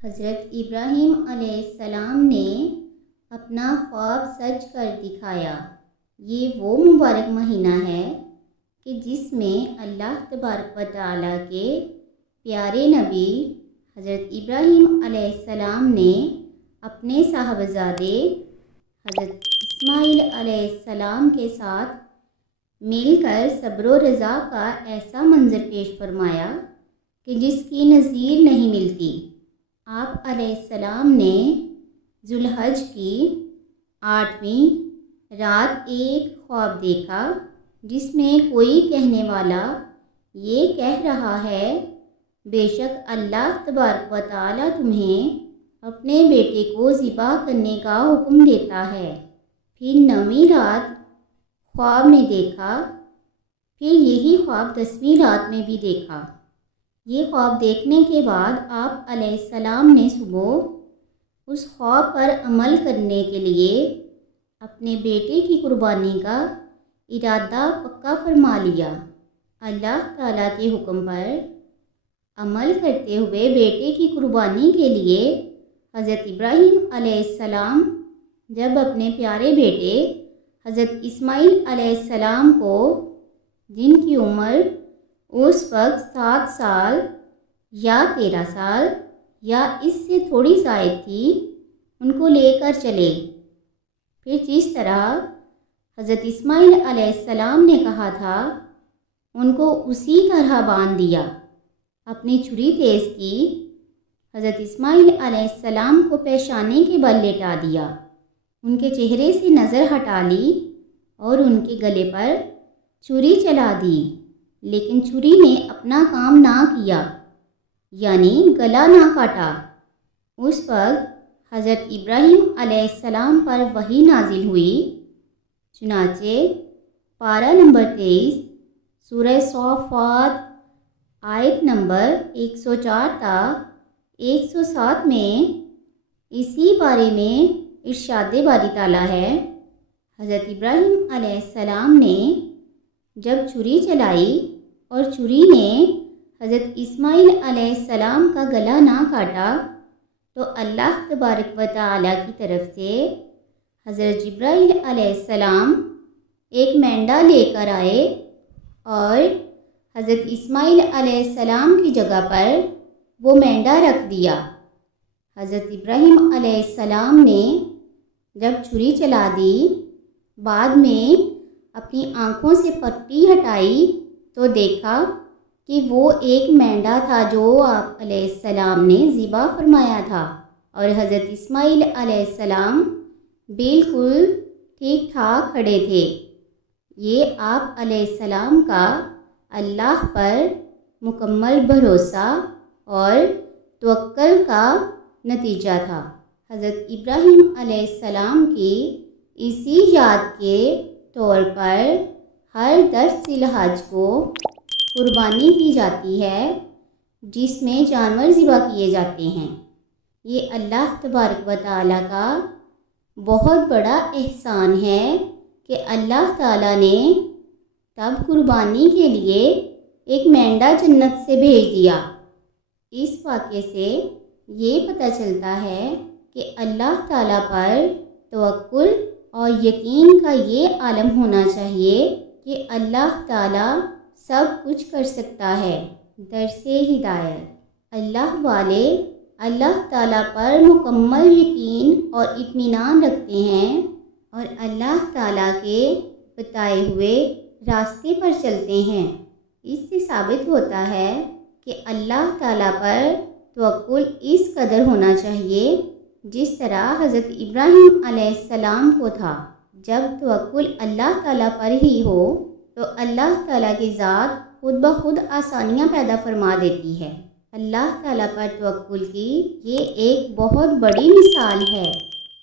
حضرت ابراہیم علیہ السلام نے اپنا خواب سچ کر دکھایا۔ یہ وہ مبارک مہینہ ہے کہ جس میں اللہ تبارک و تعالیٰ کے پیارے نبی حضرت ابراہیم علیہ السلام نے اپنے صاحبزادے حضرت اسماعیل علیہ السلام کے ساتھ مل کر صبر و رضا کا ایسا منظر پیش فرمایا کہ جس کی نظیر نہیں ملتی۔ آپ علیہ السلام نے ذوالحج کی 8ویں رات ایک خواب دیکھا جس میں کوئی کہنے والا یہ کہہ رہا ہے، بے شک اللہ تبارک و تعالیٰ تمہیں اپنے بیٹے کو ذبح کرنے کا حکم دیتا ہے۔ پھر 9ویں رات خواب میں دیکھا، پھر یہی خواب 10ویں رات میں بھی دیکھا۔ یہ خواب دیکھنے کے بعد آپ علیہ السلام نے صبح اس خواب پر عمل کرنے کے لیے اپنے بیٹے کی قربانی کا ارادہ پکا فرما لیا۔ اللہ تعالیٰ کے حکم پر عمل کرتے ہوئے بیٹے کی قربانی کے لیے حضرت ابراہیم علیہ السلام جب اپنے پیارے بیٹے حضرت اسماعیل علیہ السلام کو، جن کی عمر اس وقت 7 سال یا 13 سال یا اس سے تھوڑی زائد تھی، ان کو لے کر چلے۔ پھر جس طرح حضرت اسماعیل علیہ السلام نے کہا تھا ان کو اسی طرح باندھ دیا۔ اپنی چھری تیز کی، حضرت اسماعیل علیہ السلام کو پیشانے کے بل لٹا دیا، ان کے چہرے سے نظر ہٹا لی اور ان کے گلے پر چھری چلا دی، لیکن چھری نے اپنا کام نہ کیا، یعنی گلا نہ کاٹا۔ اس وقت حضرت ابراہیم علیہ السلام پر وحی نازل ہوئی۔ چنانچہ پارہ نمبر 23 سورہ صافات آیت نمبر 104 تا 107 میں اسی بارے میں ارشاد باری تعالیٰ ہے، حضرت ابراہیم علیہ السلام نے جب چھری چلائی اور چھری نے حضرت اسماعیل علیہ السلام کا گلا نہ کاٹا تو اللہ تبارک و تعالیٰ کی طرف سے حضرت جبرائیل علیہ السلام ایک مینڈا لے کر آئے اور حضرت اسماعیل علیہ السلام کی جگہ پر وہ مینڈا رکھ دیا۔ حضرت ابراہیم علیہ السلام نے جب چھری چلا دی، بعد میں اپنی آنکھوں سے پٹی ہٹائی تو دیکھا کہ وہ ایک مینڈا تھا جو آپ علیہ السلام نے ذبح فرمایا تھا، اور حضرت اسماعیل علیہ السلام بالکل ٹھیک ٹھاک کھڑے تھے۔ یہ آپ علیہ السلام کا اللہ پر مکمل بھروسہ اور توکل کا نتیجہ تھا۔ حضرت ابراہیم علیہ السلام کی اسی یاد کے طور پر ہر 10 ذی الحج کو قربانی کی جاتی ہے، جس میں جانور ذبح کیے جاتے ہیں۔ یہ اللہ تبارک و تعالیٰ کا بہت بڑا احسان ہے کہ اللہ تعالیٰ نے تب قربانی کے لیے ایک مینڈا جنت سے بھیج دیا۔ اس واقعے سے یہ پتہ چلتا ہے کہ اللہ تعالیٰ پر توکل اور یقین کا یہ عالم ہونا چاہیے کہ اللہ تعالیٰ سب کچھ کر سکتا ہے۔ درس ہدایت: اللہ والے اللہ تعالیٰ پر مکمل یقین اور اطمینان رکھتے ہیں اور اللہ تعالیٰ کے بتائے ہوئے راستے پر چلتے ہیں۔ اس سے ثابت ہوتا ہے کہ اللہ تعالیٰ پر توکل اس قدر ہونا چاہیے جس طرح حضرت ابراہیم علیہ السلام کو تھا۔ جب توکل اللہ تعالیٰ پر ہی ہو تو اللہ تعالیٰ کی ذات خود بخود آسانیاں پیدا فرما دیتی ہے۔ اللہ تعالیٰ پر توکل کی یہ ایک بہت بڑی مثال ہے۔